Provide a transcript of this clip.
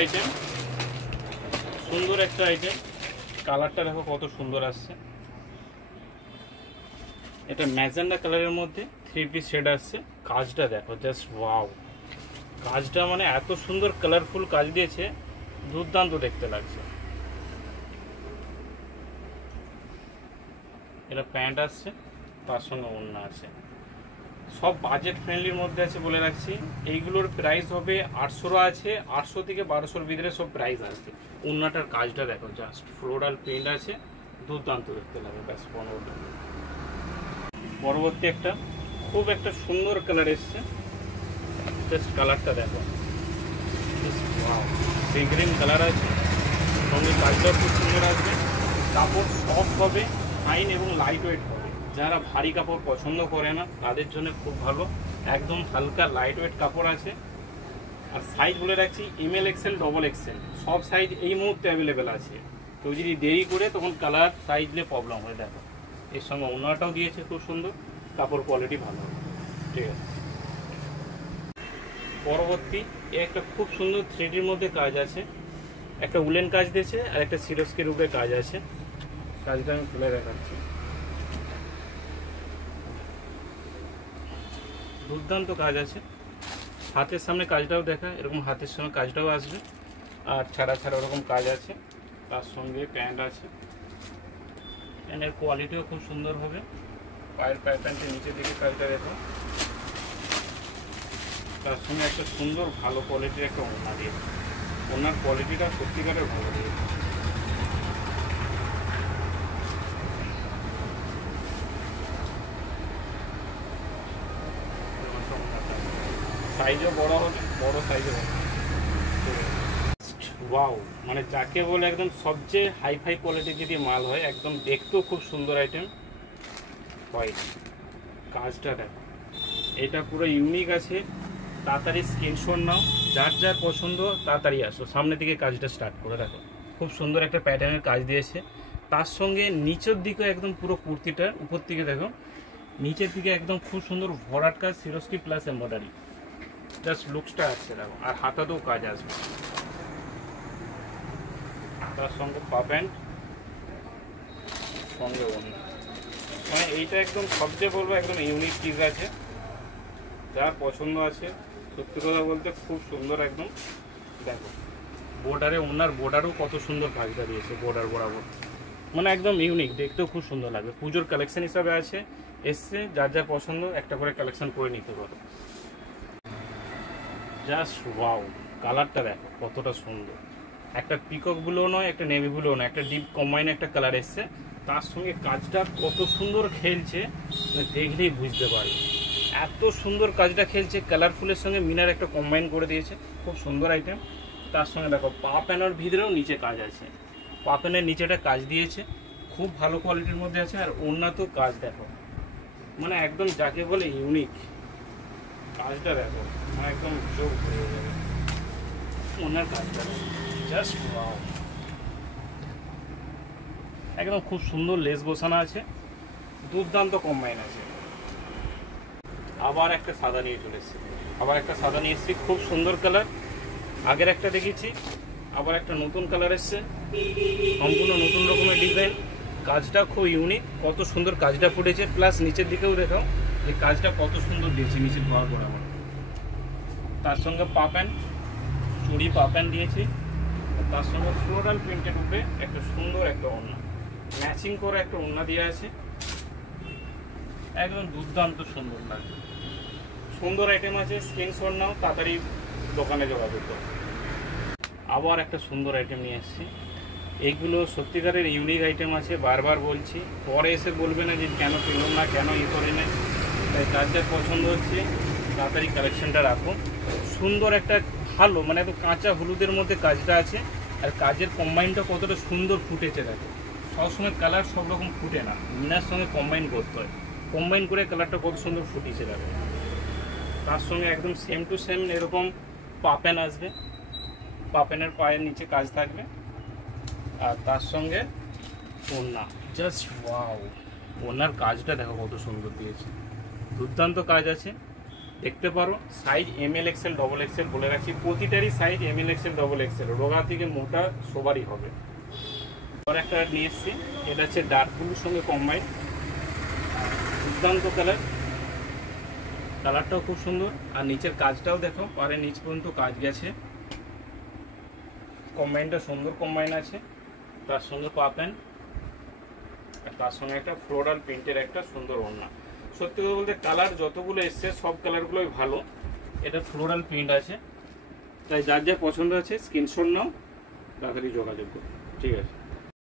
Item, সুন্দর একটা item. কালারটা দেখো কত সুন্দর আসছে। এটা ম্যাজেন্ডা কালারের মধ্যে 3 পিস শেড আসছে। কাজটা দেখো জাস্ট ওয়াও, কাজটা মানে এত সুন্দর কালারফুল কাজ দিয়েছে, দুর্দান্ত দেখতে লাগছে। এটা প্যান্ট আসছে, তার সঙ্গে ওড়না আছে। সব বাজেট ফ্রেন্ডলির মধ্যে আছে বলে রাখছি। এইগুলোর প্রাইস হবে 800 আছে, 800 থেকে 1200 ভিতরে সব প্রাইস আসবে। ওড়নাটার কাজটা দেখো জাস্ট ফ্লোরাল প্রিন্ট আছে, দুর্দান্ত দেখতে লাগে। ব্যাস 15 টাকা। পরবর্তী একটা খুব একটা সুন্দর কালার এসছে, জাস্ট কালারটা দেখো, সি গ্রিন কালার আছে, সঙ্গে কাজটাও খুব সুন্দর আসবে। কাপড় সফট হবে, ফাইন এবং লাইট ওয়েট হবে। যারা ভারী কাপড় পছন্দ করে না তাদের জন্য খুব ভালো। একদম হালকা লাইট ওয়েট কাপড় আছে। আর সাইজ বলে রাখছি ML XL XXL সব সাইজ এই মুহূর্তে অ্যাভেলেবেল আছে। কেউ যদি দেরি করে তখন কালার সাইজ নিয়ে প্রবলেম হয়। দেখো এর সঙ্গে ওড়নাটাও দিয়েছে খুব সুন্দর, কাপড় কোয়ালিটি ভালো হবে। ঠিক আছে, পরবর্তী একটা খুব সুন্দর 3Dর মধ্যে কাজ আছে। একটা উলেন কাজ দিয়েছে আর একটা সিরস্কের উপরে কাজ আছে। কাজটা আমি খুলে দেখাচ্ছি। দুর্দান্ত কাজ আছে। হাতের সামনে কাজটাও দেখা, এরকম হাতের সামনে কাজটাও আসবে। আর ছাড়া ছাড়া ওরকম কাজ আছে। তার সঙ্গে প্যান্ট আছে। প্যান্টের কোয়ালিটিও খুব সুন্দর হবে। পায়ের প্যাটার্নটি নিচের দিকে কাজটা দেখো। তার সঙ্গে একটা সুন্দর ভালো কোয়ালিটির একটা ওড়না দিয়েছে। ওড়নার কোয়ালিটিটা সত্যিকারের ভালো দিয়েছে। সাইজও বড় হবে, বড় সাইজও হবে। ওয়াও, মানে যাকে বলে একদম সবচেয়ে হাইফাই কোয়ালিটির যদি মাল হয়, একদম দেখতেও খুব সুন্দর আইটেম। হোয়াইট কাজটা দেখো, এটা পুরো ইউনিক আছে। তাড়াতাড়ি স্ক্রিনশট নাও, যার যার পছন্দ তাড়াতাড়ি আসো। সামনের দিকে কাজটা স্টার্ট করে দেখো, খুব সুন্দর একটা প্যাটার্নের কাজ দিয়েছে। তার সঙ্গে নিচের দিকে একদম পুরো কুর্তিটার উপর থেকে দেখো, নিচের দিকে একদম খুব সুন্দর ভরাট কাজ, সিরোস্কি প্লাস এমব্রয়ডারি। জাস্ট লুকসটা আসছে দেখো। আর হাতাতেও কাজ আসবে। তার সঙ্গে পা প্যান্ট, সঙ্গে ওড়না। মানে এইটা একদম সবচেয়ে বলবো একদম ইউনিক পিস আছে। যার পছন্দ আছে, সত্যি কথা বলতে খুব সুন্দর একদম। দেখো বর্ডারে, ওনার বর্ডারও কত সুন্দর কাজটা দিয়েছে, বর্ডার বরাবর। মানে একদম ইউনিক, দেখতেও খুব সুন্দর লাগবে। পুজোর কালেকশন হিসাবে আছে, এসছে। যার যা পছন্দ একটা করে কালেকশন করে নিতে পারো। জাস্ট ওয়াও, কালারটা দেখো কতটা সুন্দর। একটা পিকক ব্লু নয়, একটা নেভি ব্লু নয়, একটা ডিপ কম্বাইন একটা কালার এসছে। তার সঙ্গে কাজটা কত সুন্দর খেলছে, দেখলেই বুঝতে পারবে। এত সুন্দর কাজটা খেলছে, কালারফুলের সঙ্গে মিনার একটা কম্বাইন করে দিয়েছে, খুব সুন্দর আইটেম। তার সঙ্গে দেখো পা প্যানের ভিতরেও নিচে কাজ আছে। পা প্যানের নিচেটা কাজ দিয়েছে, খুব ভালো কোয়ালিটির মধ্যে আছে। আর ওড়নাতেও কাজ দেখো, মানে একদম যাকে বলে ইউনিক। কাজটা দেখো, মানে একদম চোখ হয়ে যাবে। ওনার কাজটা জাস্ট ওয়াও, একদম খুব সুন্দর লেস বসানো আছে, দুর্দান্ত কম্বাইন আছে। আবার একটা সাদা নিয়ে চলে এসেছি, খুব সুন্দর কালার। আগের একটা দেখেছি, আবার একটা নতুন কালার এসছে, সম্পূর্ণ নতুন রকমের ডিজাইন। কাজটা খুব ইউনিক, কত সুন্দর কাজটা ফুটেছে। প্লাস নিচের দিকেও দেখাও যে কাজটা কত সুন্দর দিয়েছে নিচের ঘর বরাবর। তার সঙ্গে পা প্যান্ট, চুড়ি পা প্যান্ট দিয়েছি। তার সঙ্গে ফ্লোরাল প্রিন্টের উপরে একটা সুন্দর একটা ওড়না, ম্যাচিং করে একটা ওড়না দেওয়া আছে। একদম দুর্দান্ত সুন্দর লাগবে। সুন্দর আইটেম আছে, স্ক্রিনশট নাও, তাড়াতাড়ি দোকানে যোগাযোগ করো। আবার একটা সুন্দর আইটেম নিয়ে এসেছি। এইগুলো সত্যিকারের ইউনিক আইটেম আছে, বারবার বলছি। পরে এসে বলবে না যে কেন কিনলাম না, কেন করে নেই। তাই যার যার পছন্দ হচ্ছে তাড়াতাড়ি কালেকশনটা রাখো। সুন্দর একটা ভালো, মানে একদম কাঁচা হলুদের মধ্যে কাজটা আছে। আর কাজের কম্বাইনটা কতটা সুন্দর ফুটেছে দেখো। সবসময় কালার সব রকম ফুটে না, মিনার সঙ্গে কম্বাইন করতে হয়। কম্বাইন করে কালারটা কত সুন্দর ফুটিয়েছে দেখো। তার সঙ্গে একদম সেম টু সেম এরকম পা প্যান আসবে, পা প্যানের পায়ের নিচে কাজ থাকবে। আর তার সঙ্গে ওড়না, জাস্ট ওয়াও, ওড়নার কাজটা দেখো কত সুন্দর দিয়েছে, দুর্দান্ত কাজ আছে। দেখতে পারো। Size ML XL double XL বলে রাখছি, প্রতিটারই size ML XL double XL, রোগা থেকে মোটা সবারই হবে। আর একটা নিয়ে এসেছি, এটা হচ্ছে ডার্ক ব্লুর সঙ্গে কম্বাইন, দুর্দান্ত কালার, কালারটাও খুব সুন্দর। আর নিচের কাজটাও দেখো, পারে নিচ পর্যন্ত কাজ গেছে, কম্বাইনটা সুন্দর কম্বাইন আছে। তার সঙ্গে পা প্যান্ট, আর তার সঙ্গে একটা ফ্লোরাল প্রিন্টের একটা সুন্দর ওড়না। সত্যি কথা বলতে কালার যতগুলো এসছে সব কালারগুলোই ভালো। এটা ফ্লোরাল প্রিন্ট আছে, তাই যার যা পছন্দ আছে স্ক্রিনশট নাও, তাড়াতাড়ি যোগাযোগ করো। ঠিক আছে।